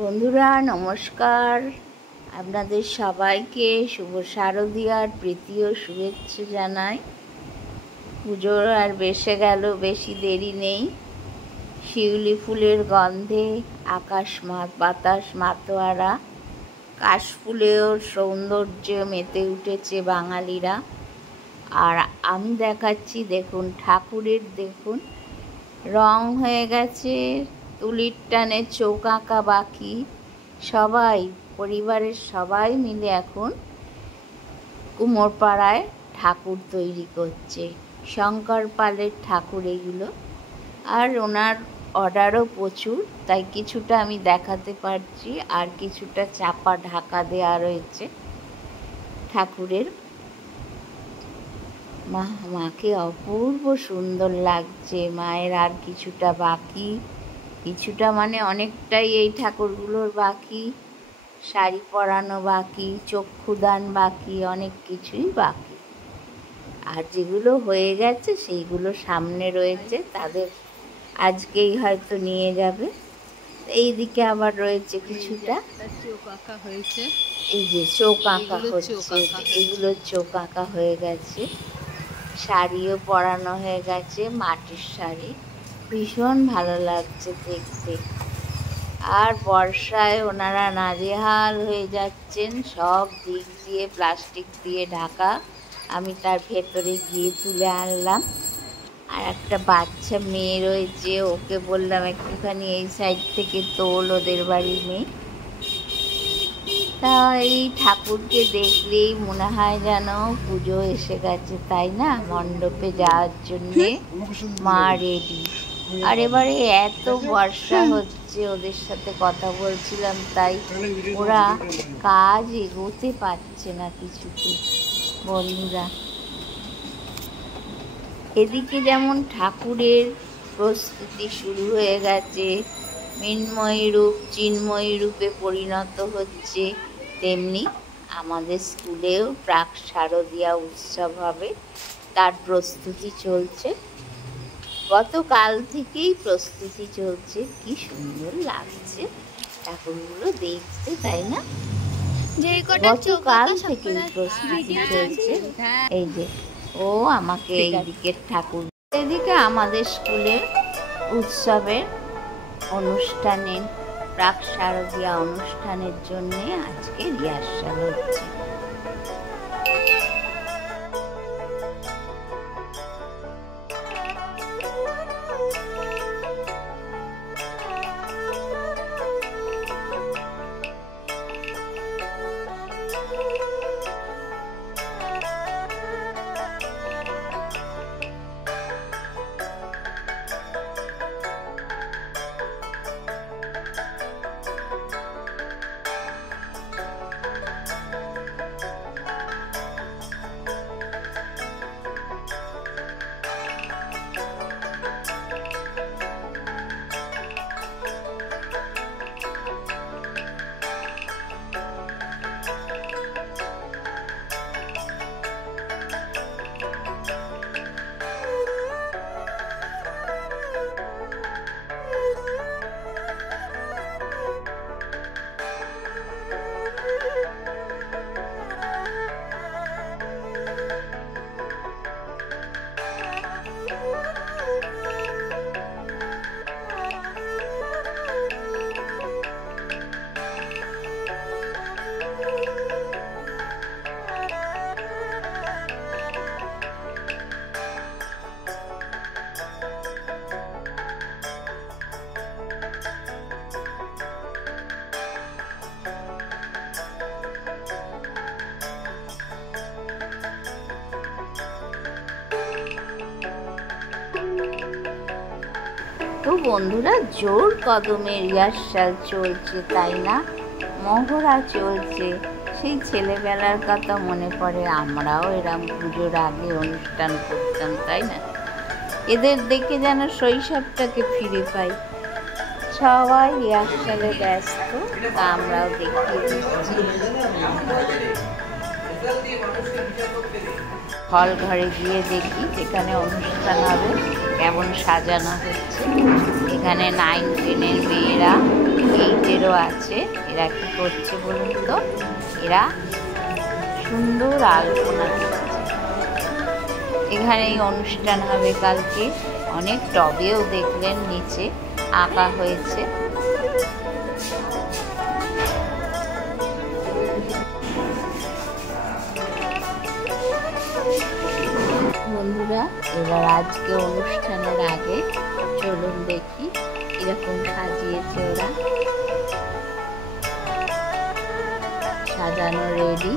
বন্ধুরা নমস্কার, আপনাদের সবাইকে শুভ শারদীয়ার প্রীতি ও শুভেচ্ছা জানাই। পুজোর আর বেশি দেরি নেই। শিউলি ফুলের গন্ধে আকাশ বাতাস মাতোয়ারা, কাশফুলেও সৌন্দর্যে মেতে উঠেছে বাঙালিরা। আর আমি দেখাচ্ছি, দেখুন ঠাকুরের, দেখুন রং হয়ে গেছে, তুলির টানে চোখ আঁকা বাকি। সবাই পরিবারের সবাই মিলে এখন কুমোরপাড়ায় ঠাকুর তৈরি করছে। শঙ্কর পালের ঠাকুর এগুলো, আর ওনার অর্ডারও প্রচুর, তাই কিছুটা আমি দেখাতে পারছি, আর কিছুটা চাপা ঢাকা দেওয়া রয়েছে ঠাকুরের। মাকে অপূর্ব সুন্দর লাগছে। মায়ের আর কিছুটা বাকি, কিছুটা মানে অনেকটাই এই ঠাকুরগুলোর বাকি। শাড়ি পরানো বাকি, চক্ষুদান বাকি, অনেক কিছুই বাকি। আর যেগুলো হয়ে গেছে সেইগুলো সামনে রয়েছে, তাদের আজকেই হয়তো নিয়ে যাবে। এইদিকে আবার রয়েছে কিছুটা চোখ আঁকা হয়েছে, এই যে চোখ আঁকা হচ্ছে, এগুলো চোখ আঁকা হয়ে গেছে। শাড়িও পরানো হয়ে গেছে, মাটির শাড়ি, ভীষণ ভালো লাগছে দেখতে। আর বর্ষায় ওনারা নাজেহাল হয়ে যাচ্ছেন, সব দিক দিয়ে প্লাস্টিক দিয়ে ঢাকা। আমি তার ভেতরে গিয়ে তুলে আনলাম। আর একটা বাচ্চা মেয়ে রয়েছে, ওকে বললাম একটুখানি এই সাইড থেকে তোল, ওদের বাড়ির মেয়ে। তা এই ঠাকুরকে দেখলেই মনে হয় যেন পুজো এসে গেছে, তাই না? মণ্ডপে যাওয়ার জন্যে মা রেডি। আর এবারে এত বর্ষা হচ্ছে, ওদের সাথে কথা বলছিলাম, তাই ওরা কাজ এগোতে পারছে না কিছুতে। বন্ধুরা, এদিকে যেমন ঠাকুরের প্রস্তুতি শুরু হয়ে গেছে, মৃন্ময়ী রূপ চিন্ময়ী রূপে পরিণত হচ্ছে, তেমনি আমাদের স্কুলেও প্রাক শারদীয়া উৎসব হবে, তার প্রস্তুতি চলছে। গতকাল থেকেই প্রস্তুতি চলছে। কি সুন্দর লাগছে ঠাকুরগুলো দেখতে, তাই না? গতকাল থেকেই প্রস্তুতি চলছে। এই যে ও আমাকে এই দিকের ঠাকুর, এদিকে আমাদের স্কুলের উৎসবের অনুষ্ঠানের প্রাক শারদীয়া অনুষ্ঠানের জন্য আজকে রিহার্সাল হচ্ছে। তো বন্ধুরা, জোর কদমে রিহার্সাল চলছে, তাই না? মহড়া চলছে। সেই ছেলেবেলার কথা মনে পড়ে, আমরাও এরম পুজোর আগে অনুষ্ঠান করতাম, তাই না? এদের দেখে যেন শৈশবটাকে ফিরে পাই। সবাই রিহার্সালে ব্যস্ত, তা আমরাও দেখিয়ে দিচ্ছি। হল ঘরে গিয়ে দেখি যেখানে অনুষ্ঠান হবে কেমন সাজানো হচ্ছে। এখানে 9, 10-এর মেয়েরা এইটেরও আছে। এরা কি করছে বলুন তো? এরা সুন্দর আলপনা দিচ্ছে। এখানেই অনুষ্ঠান হবে কালকে। অনেক টবেও দেখলেন নিচে আঁকা হয়েছে। বন্ধুরা, এবার আজকে অনুষ্ঠানের আগে চলুন দেখি কিরকম সাজিয়েছে ওরা। সাজানো রেডি।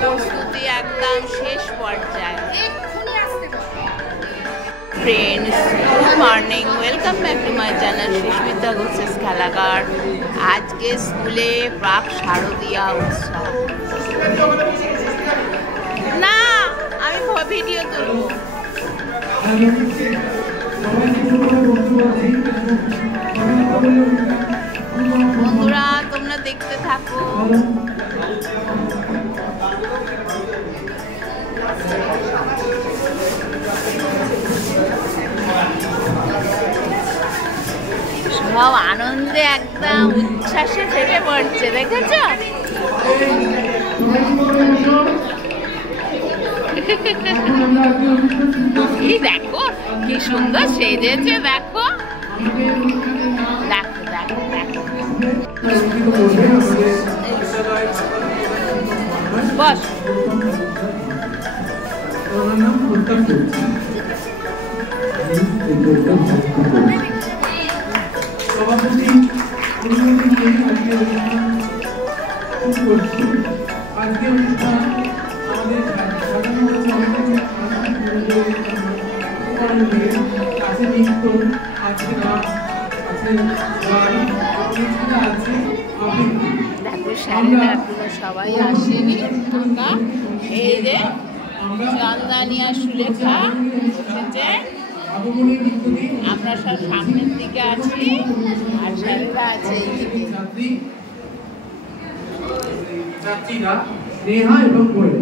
প্রস্তুতি একদম শেষ পর্যায়ে। Friends, good morning, welcome back to my channel Susmita Ghosh's Khelaghar. আজকে স্কুলে প্রাক শারদীয়া উৎসব। না, আমি ভিডিও তুলব। বন্ধুরা, তোমরা দেখতে থাকো। সব আনন্দে একদম উচ্ছ্বাসে ফেটে পড়ছে, দেখেছ? কি দেখো, কি সুন্দর সেজেছে, দেখো দেখো দেখো দেখো। বস। সভাপতি আজকে অনুষ্ঠান আমাদের আছে নৃত্য, আছে গান, আছে গান, আছে আবৃত্তি। দেখো স্যারেরা এখনো সবাই আসেনি। এই যে চন্দানিয়া সুলেখা এসেছে। আমরা সব সামনের দিকে আছি আর স্যারেরা আছে এইদিকে। ছাত্রীরা নেহা এবং কোয়েল,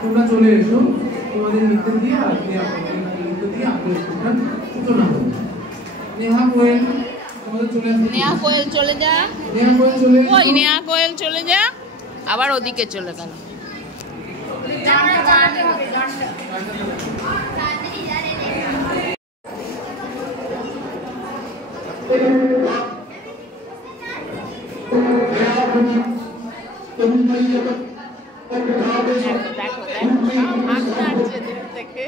তোমরা চলে এসো। তোমাদের নৃত্য দিয়ে আজকে আপনাদের নৃত্য দিয়ে আপনাদের অনুষ্ঠান সূচনা হবে। নেহা কোয়েল, তোমাদের চলে আসো। নেহা কোয়েল চলে যা। নেহা কোয়েল চলে এসো। ওই নেহা কোয়েল চলে যা, আবার ওদিকে চলে গেল। দেখো হাত নাড়ছে দূর থেকে।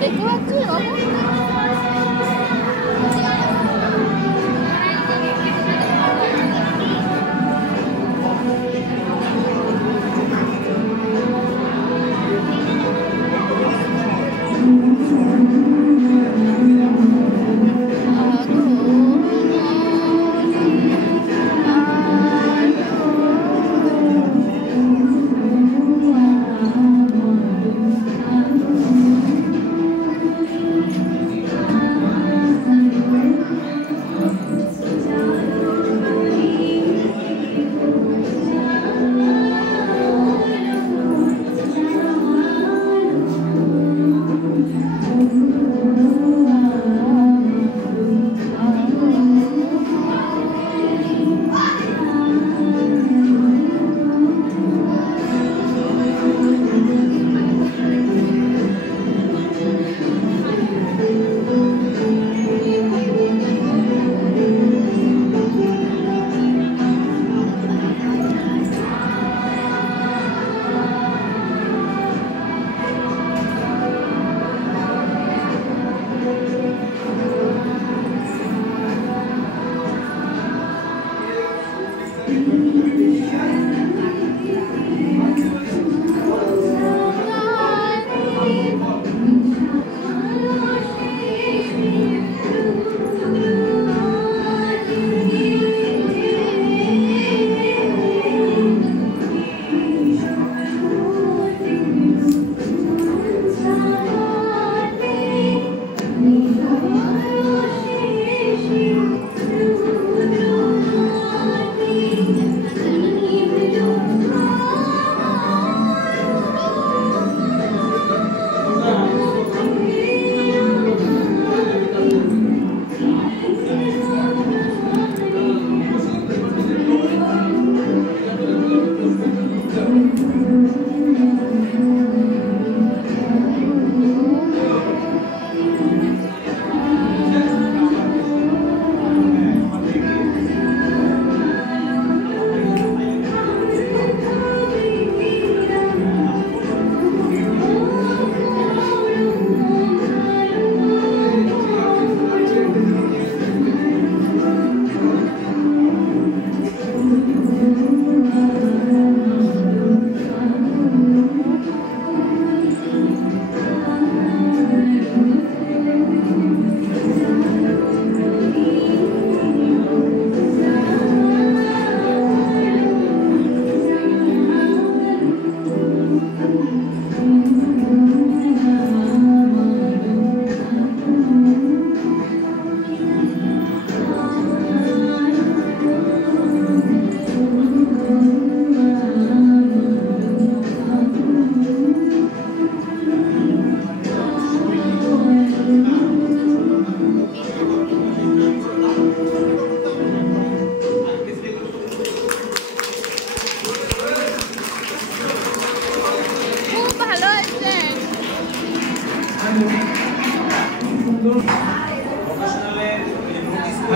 দেখতে পাচ্ছি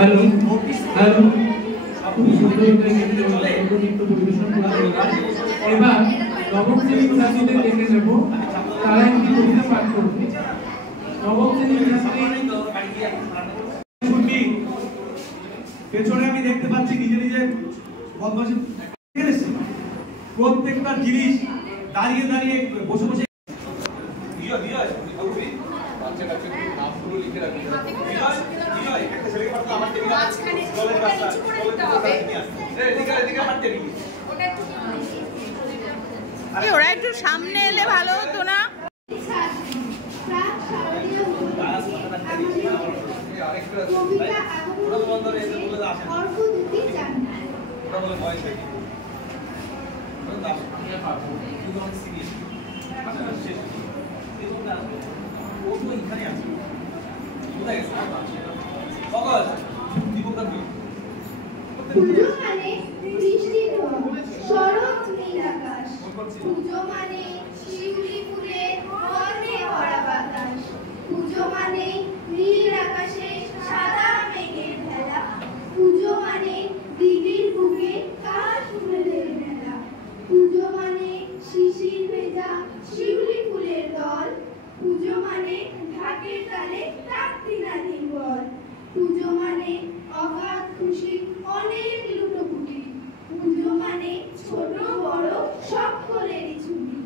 হ্যালো হ্যালো খুব সুন্দর নৃত্য পরিবেশন করা হলো। এবার নবম শ্রেণীর ছাত্রীদের ডেকে নেব, তারা একটি কবিতা পাঠ করবে। নবম শ্রেণীর ছাত্রী পেছনে আমি দেখতে পাচ্ছি নিজে নিজে বদমাশি করেছে। প্রত্যেকটা জিনিস দাঁড়িয়ে দাঁড়িয়ে বসে বসে ওরা একটু সামনে এলে ভালো হতো না? পুজো মানে বৃষ্টি শরৎ নীল আকাশ, পুজো মানে শিউলি ফুলের গন্ধে ভরা বাতাস, পুজো মানে নীল আকাশে সাদা মেঘের ভেলা, পুজো মানে দিদির বুকে কাশফুলের মেলা, পুজো মানে শিশির ভেজা শিউলি ফুলের দল, পুজো মানে ঢাকের তালে টাকতি নাতির বল, পুজো মানে অগাধ খুশি অনেক লুটোপুটি, পুজো মানে ছোট বড় সকলেরই ছুটি,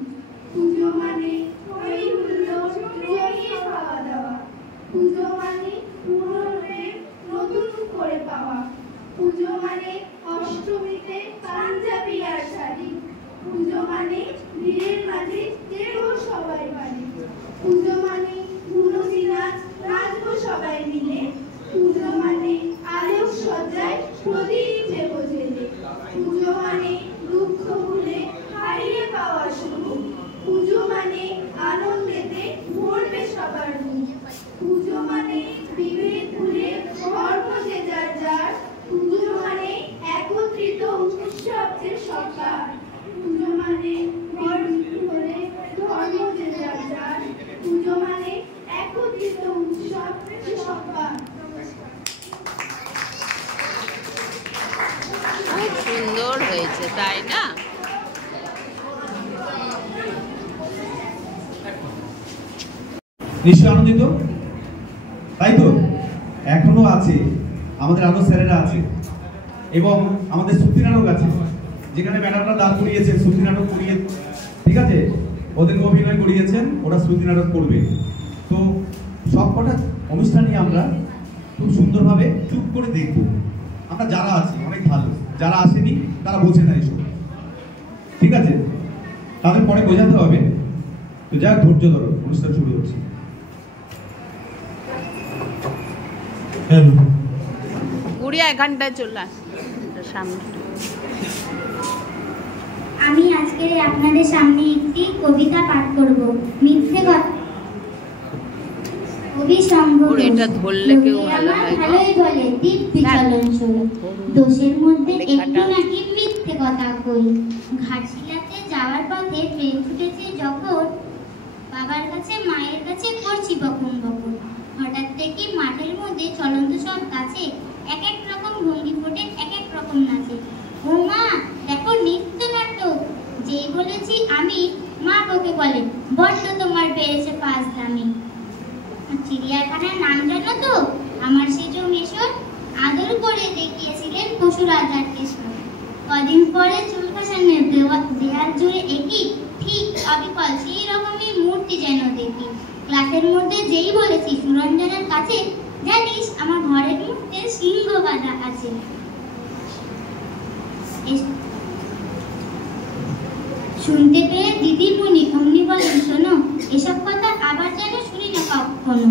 পুজো মানে হই হুল্লোড় জমিয়ে খাওয়া দাওয়া, পুজো মানে পুরোরে নতুন করে পাওয়া, পুজো মানে অষ্টমীতে পাঞ্জাবি আর শাড়ি, পুজো মানে ভিড়ের মাঝে দেবো সবাই বাড়ি, পুজো মানে তুলসী নাচ নাচবো সবাই মিলে, পুজো মানে আলোক সজ্জায় প্রদীপ দেবো জেলে, পুজো মানে দুঃখ ভুলে হারিয়ে পাওয়া সুখ, পুজো মানে আনন্দেতে ভরবে সবার মুখ, পুজো মানে বিভেদ ভুলে ধর্ম যে যার যার, পুজো মানে একত্রিত উৎসব যে সরকার, পুজো মানে ভরে ধর্ম যে যার যার, পুজো মানে একত্রিত উৎসব যে সরকার। খুব সুন্দর হয়েছে, তাই না? নিশ্চয় আনন্দিত, তাই তো? এখনো আছে, আমাদের আরো স্যারেরা আছে এবং আমাদের শ্রুতি নাটক আছে, যেখানে ম্যাডামরা দাঁড় করিয়েছেন শ্রুতি নাটক করিয়ে, ঠিক আছে, ওদেরকে অভিনয় করিয়েছেন, ওরা শ্রুতি নাটক করবে। তো সব কটা অনুষ্ঠানই আমরা খুব সুন্দরভাবে চুপ করে দেখবো। আমরা যারা আছি অনেক ভালো, যারা আসেনি তারা বোঝে না এসব, ঠিক আছে? তাদের পরে বোঝাতে হবে। তো যা ধৈর্য ধরো, অনুষ্ঠান শুরু হচ্ছে। গুড়িয়া এখানটায় চলে আস সামনে। আমি আজকে আপনাদের সামনে একটি কবিতা পাঠ করব। মিথ্যে কথা। কবি সম্ভব এটা ধরলে কেউ ভালো হয়। ভালোই বলে দীপ বিচলন শুরু, দোষের মধ্যে একটু নাকি মিথ্যে কথা কই, ঘাটশিলাতে যাওয়ার পথে ট্রেন ছুটেছে যখন, বাবার কাছে মায়ের কাছে করছি বকুন বকুন, হঠাৎ থেকে মাঠের মধ্যে চলন্ত সব গাছে এক এক রকম ভঙ্গি ফোটে এক এক রকম নাচে, ও মা দেখো নৃত্য নাটক, যেই বলেছি আমি মা বকে বলে বড্ড তোমার বেড়েছে পাঁচ দামি, চিড়িয়াখানার নাম জানো তো? আমার সেজো মেশর আদর করে দেখিয়েছিলেন পশুরাজার কেশর, কদিন পরে চুল খসানের দেয়াল জুড়ে একই ঠিক অবিকল সেই রকমই মূর্তি যেন দেখি, ক্লাসের মধ্যে যেই বলেছি সুরঞ্জনের কাছে, জানিস আমার ঘরের মধ্যে সিংহ বাঁধা আছে। শুনতে পেয়ে দিদিমণি অমনি বলেন শোনো, এসব কথা আবার যেন শুনি না কখনো,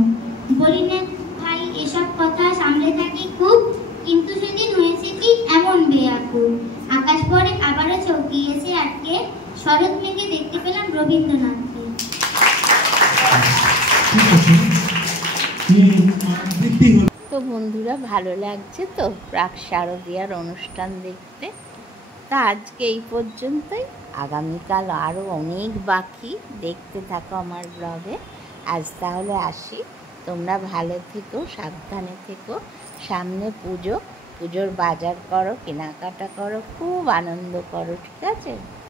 বলি না ভাই এসব কথা সামলে থাকি খুব, কিন্তু সেদিন হয়েছে কি এমন বেয়াকুল, আকাশ পরে আবারও চৌকিয়েছে আটকে, শরৎ মেঘে দেখতে পেলাম রবীন্দ্রনাথকে। তো বন্ধুরা, ভালো লাগছে তো প্রাক শারদীয়ার অনুষ্ঠান দেখতে? তা আজকে এই পর্যন্তই, আগামীকাল আরও অনেক বাকি, দেখতে থাকো আমার ব্লগে। আজ তাহলে আসি, তোমরা ভালো থেকো, সাবধানে থেকো। সামনে পুজো, পুজোর বাজার করো, কেনাকাটা করো, খুব আনন্দ করো, ঠিক আছে?